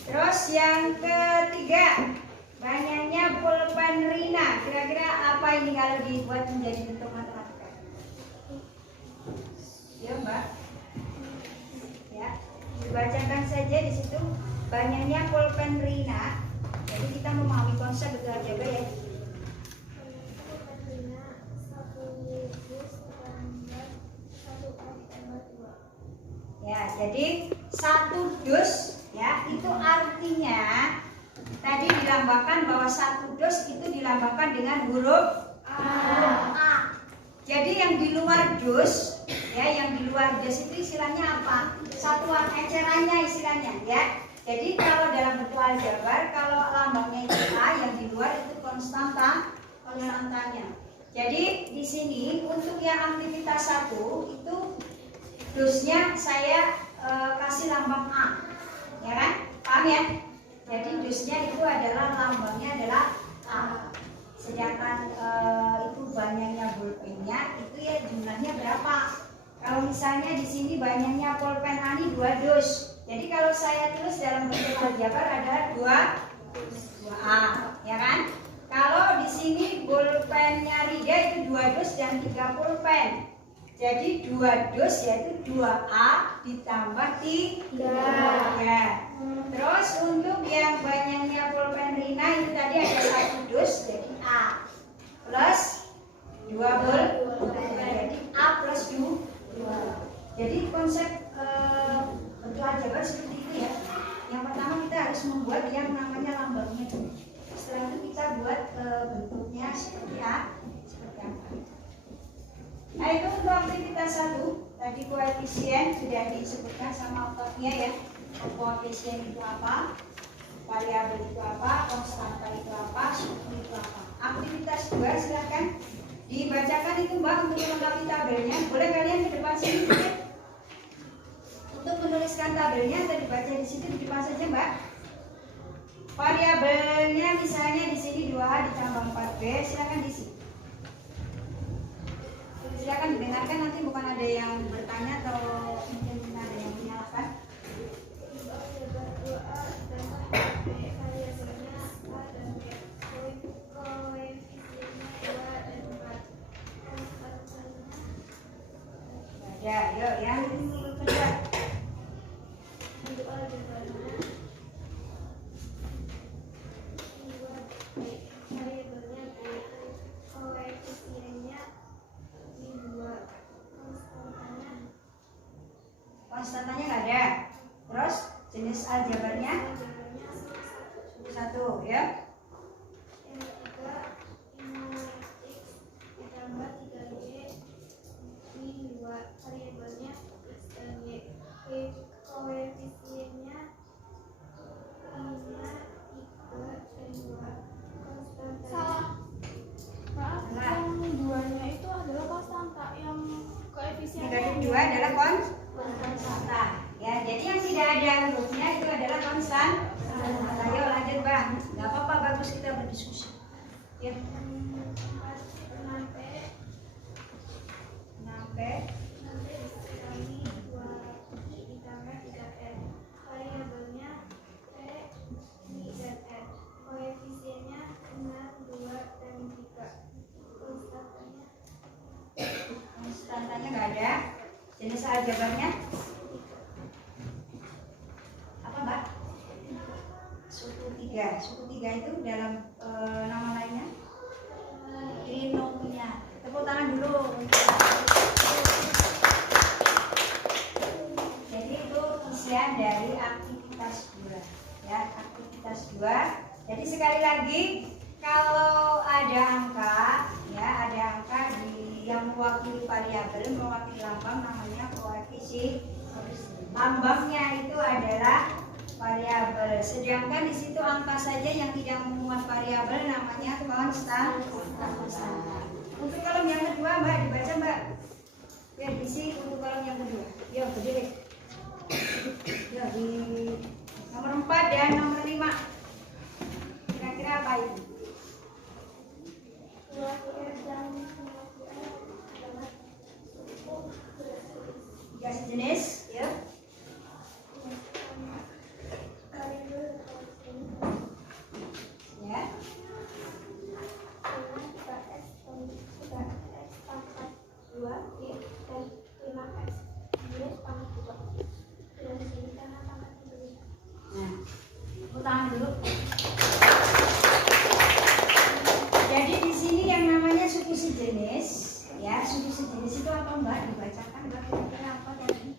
Terus yang ketiga, banyaknya pulpen Rina. Kira-kira apa ini kalau dibuat menjadi bentuk matematika? Ya, Mbak. Ya, dibacakan saja di situ banyaknya pulpen Rina. Jadi kita memahami konsep betul aljabar ya. Ya, jadi 1 dus ya, itu artinya tadi dilambangkan bahwa 1 dus itu dilambangkan dengan huruf A. Jadi yang di luar dus ya, yang di luar dus itu istilahnya apa? Satuan ecerannya istilahnya ya. Jadi kalau dalam bentuk aljabar, kalau lambangnya itu A, yang di luar itu konstantanya. Jadi di sini untuk yang aktivitas 1 itu dusnya saya kasih lambang A, ya kan? Paham ya? Jadi dusnya itu adalah lambangnya adalah A. Sedangkan itu banyaknya pulpennya itu ya jumlahnya berapa? Kalau misalnya di sini banyaknya pulpen A ini 2 dus. Jadi kalau saya tulis dalam bentuk aljabar ada 2A, ya kan? Kalau di sini pulpennya Rida itu 2 dus dan 3 pulpen. Jadi 2 dus yaitu 2A ditambah 3. Ya. Terus untuk yang banyaknya pulpen Rina itu tadi ada 1 dus jadi A plus 2 pulpen. Jadi A plus 2. Jadi konsep bentuk aljabar seperti itu ya. Yang pertama kita harus membuat yang namanya lambangnya dulu. Setelah itu kita buat bentuknya seperti A, seperti apa. Nah itu untuk aktivitas 1. Tadi koefisien sudah disebutkan sama Octavia ya. Koefisien itu apa, variabel itu apa, konstanta itu apa, suku itu apa. Aktivitas 2 silahkan dibacakan itu Mbak untuk melengkapi tabelnya. Boleh kalian ke depan sini ya? Untuk menuliskan tabelnya atau dibaca di situ di depan saja Mbak. Variabelnya misalnya di sini 2A ditambah 4B, silahkan diisi. Silakan didengarkan, nanti bukan ada yang bertanya atau mungkin ada yang menyalahkan. Ya, yuk yang kedua. Konstantanya nggak ada. Terus jenis aljabarnya 1 ya. Yang ketiga 5x ditambah 3y min 2, variabelnya x dan y. Koefisiennya 5, 3, dan 2. Konstanta. Salah. Maaf, yang 2-nya itu adalah konstanta, yang koefisiennya Negatif 2 adalah konstanta. Ya, jadi yang tidak ada hurufnya itu adalah konstanta. Ayo lanjut Bang. Gak apa-apa, bagus kita berdiskusi. Ya. 6p 6P nanti dikali 2i ditambah 3n. Variabelnya p, i, dan n. Koefisiennya 6, 2, dan 3. konstantanya nggak ada. Jenis aljabarnya apa Mbak? Suku 3. Suku 3 itu dalam nama lainnya trinomial. Tepuk tangan dulu. Jadi itu isian dari aktivitas 2 ya. Aktivitas 2 Jadi sekali lagi, kalau ada angka, ya ada angka yang mewakili variabel, mewakili lambang, namanya koefisien. Lambangnya itu adalah variabel. Sedangkan di situ angka saja yang tidak memuat variabel, namanya konstan. Untuk kolom yang kedua, Mbak, dibaca Mbak. Ya, diisi untuk kolom yang kedua. Yuk, berdiri. Yuk, di nomor 4 dan nomor 5. Kira-kira apa itu? Tiga sejenis, ya. Ya. Nah, tepuk tangan dulu. Jadi di sini yang namanya suku sejenis, ya suku sejenis itu apa Mbak? Dibacakan Mbak, kira-kira apa tadi?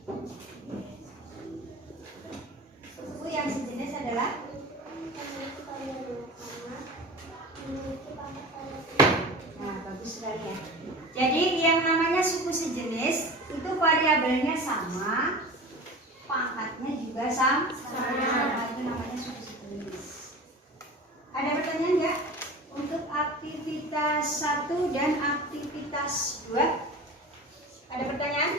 Suku yang sejenis adalah nah, bagus sekali ya. Jadi yang namanya suku sejenis itu variabelnya sama, pangkatnya juga sama. Itu namanya suku sejenis. Ada pertanyaan nggak? Untuk aktivitas 1 dan aktivitas 2 ada pertanyaan?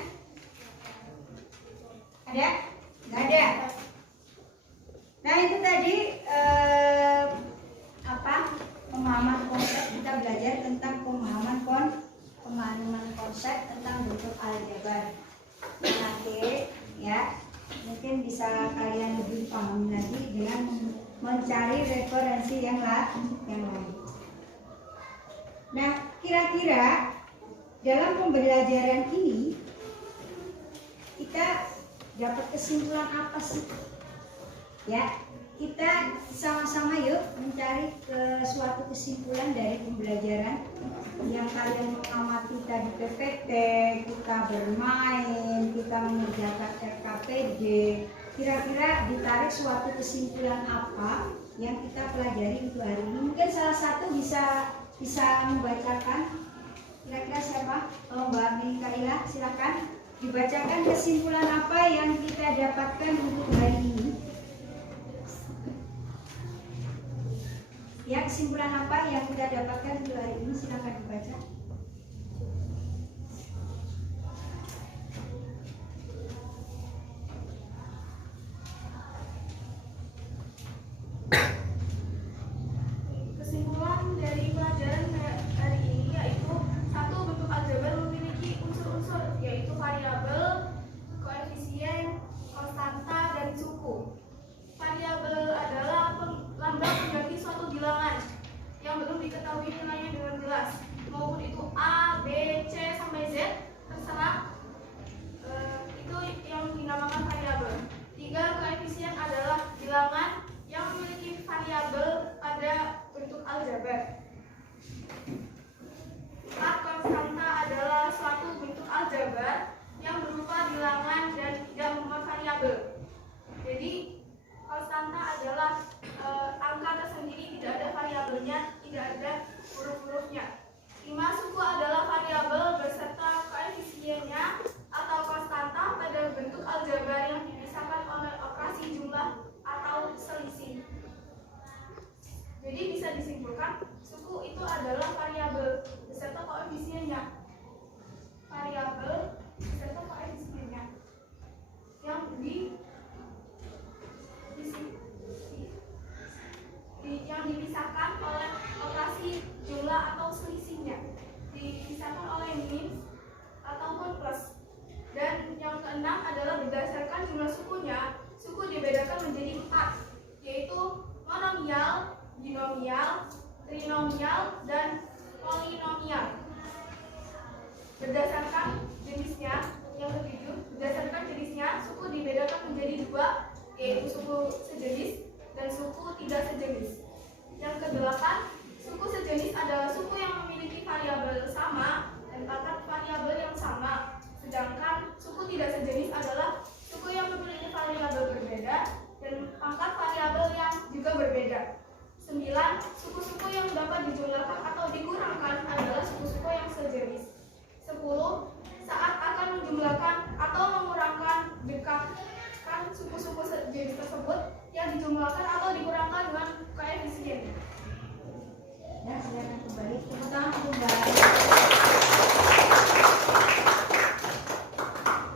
Ada? Nggak ada? Nah itu tadi pemahaman konsep. Kita belajar tentang pemahaman konsep tentang bentuk aljabar. Nanti ya mungkin bisa kalian lebih paham lagi dengan mencari referensi yang lain. Nah, kira-kira dalam pembelajaran ini kita dapat kesimpulan apa sih? Ya, kita sama-sama yuk mencari suatu kesimpulan dari pembelajaran yang kalian mengamati tadi PPT, kita bermain, kita mengerjakan RKPD. Kira-kira ditarik suatu kesimpulan apa yang kita pelajari untuk hari ini? Mungkin salah satu bisa membacakan. Kira-kira siapa? Kalau Mbak Mikaela, silakan dibacakan kesimpulan apa yang kita dapatkan untuk hari ini. Ya, kesimpulan apa yang kita dapatkan untuk hari ini? Silakan dibaca. Kesimpulan dari pelajaran hari ini yaitu 1. Bentuk aljabar memiliki unsur-unsur yaitu variabel, koefisien, konstanta, dan suku. Variabel adalah lambang mengganti suatu bilangan yang belum diketahui nilainya dengan jelas, maupun itu A, B, C sampai Z, terserah. Itu yang dinamakan variabel. 3. Koefisien adalah bilangan yang memiliki variabel pada bentuk aljabar. 4. Konstanta adalah suatu bentuk aljabar yang berupa bilangan dan tidak memuat variabel. Jadi konstanta adalah angka tersendiri, tidak ada variabelnya, tidak ada huruf-hurufnya. 5. Suku adalah variabel beserta koefisiennya atau konstanta pada bentuk aljabar yang dipisahkan oleh operasi jumlah atau selisih. Jadi bisa disimpulkan suku itu adalah variabel beserta koefisiennya. Variabel beserta koefisiennya yang yang dipisahkan oleh operasi jumlah atau selisihnya, dipisahkan oleh min ataupun plus. Dan yang keenam adalah berdasarkan jumlah sukunya, suku dibedakan menjadi 4, yaitu monomial, binomial, trinomial, dan polinomial. Berdasarkan jenisnya, yang ketujuh, berdasarkan jenisnya, suku dibedakan menjadi 2, yaitu suku sejenis dan suku tidak sejenis. Yang ke-8 miskin. Ya, silakan kembali. Tepuk tangan kembali.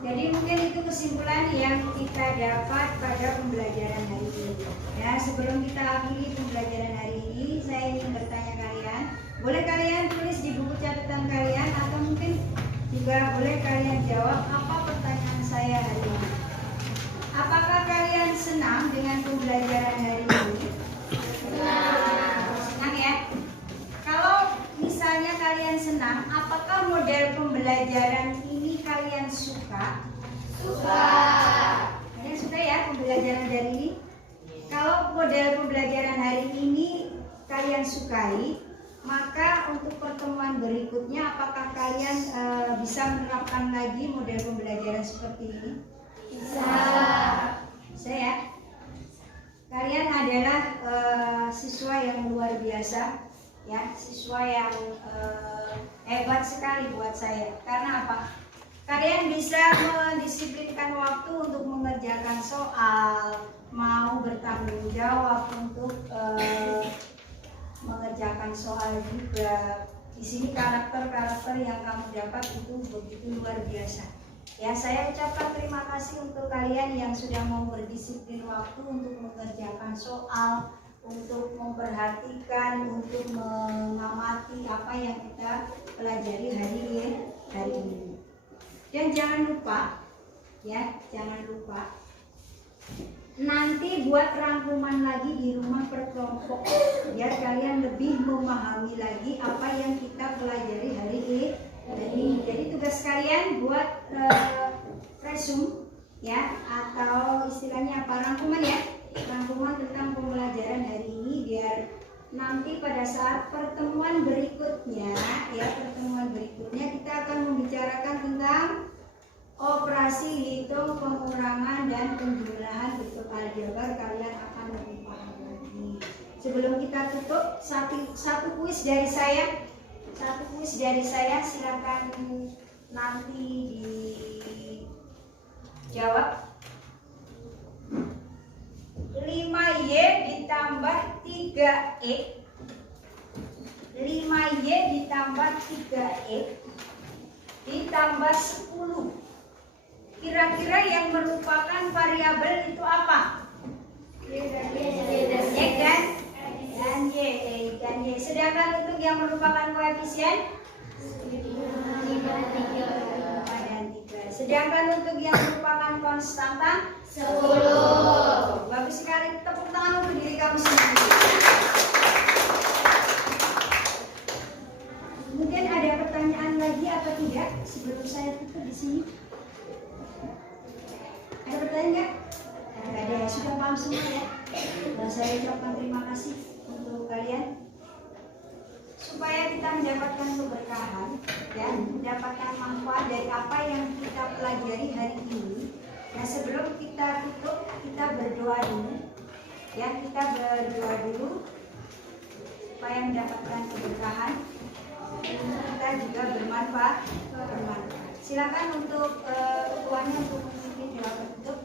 Jadi mungkin itu kesimpulan yang kita dapat pada pembelajaran hari ini. Ya, sebelum kita akhiri pembelajaran hari ini, saya ingin bertanya kalian. Boleh kalian tulis di buku catatan kalian atau mungkin juga boleh kalian jawab apa pertanyaan saya hari ini. Apakah kalian senang dengan pembelajaran hari ini? Senang ya? Kalau misalnya kalian senang, apakah model pembelajaran ini kalian suka? Suka. Kalian suka ya pembelajaran hari ini? Kalau model pembelajaran hari ini kalian sukai, maka untuk pertemuan berikutnya apakah kalian bisa menerapkan lagi model pembelajaran seperti ini? Bisa. Bisa ya? Kalian adalah siswa yang luar biasa, ya, siswa yang hebat sekali buat saya. Karena apa? Kalian bisa mendisiplinkan waktu untuk mengerjakan soal, mau bertanggung jawab untuk mengerjakan soal juga. Di sini karakter-karakter yang kamu dapat itu begitu luar biasa. Ya, saya ucapkan terima kasih untuk kalian yang sudah mau berdisiplin waktu untuk mengerjakan soal, untuk memperhatikan, untuk mengamati apa yang kita pelajari hari ini. Dan jangan lupa, ya, jangan lupa nanti buat rangkuman lagi di rumah per kelompok biar kalian lebih memahami lagi apa yang kita pelajari hari ini. Jadi tugas kalian buat resume, ya, atau istilahnya apa, rangkuman ya, rangkuman tentang pembelajaran hari ini biar nanti pada saat pertemuan berikutnya, ya, pertemuan berikutnya kita akan membicarakan tentang operasi hitung, pengurangan, dan penjumlahan bentuk aljabar. Kalian akan lebih paham lagi. Sebelum kita tutup, satu kuis dari saya. Satu kuis dari saya, silakan nanti dijawab. 5Y ditambah 3E 5Y ditambah 3E ditambah 10. Kira-kira yang merupakan variabel itu apa? X dan Y. Sedangkan untuk yang merupakan koefisien 5 dan 3. Sedangkan untuk yang merupakan konstanta 10. Bagus sekali, tepuk tangan untuk diri kamu sendiri. Mungkin ada pertanyaan lagi atau tidak sebelum saya tutup di sini? Ada pertanyaan nggak? Nggak ada, sudah paham semua ya. Dan saya ucapkan terima kasih untuk kalian supaya kita mendapatkan keberkahan, ya, mendapatkan manfaat dari apa yang kita pelajari hari ini. Nah, sebelum kita tutup, kita berdoa dulu, ya, kita berdoa dulu supaya mendapatkan keberkahan. Kita juga bermanfaat. Silakan untuk ketuanya untuk memimpin doa penutup.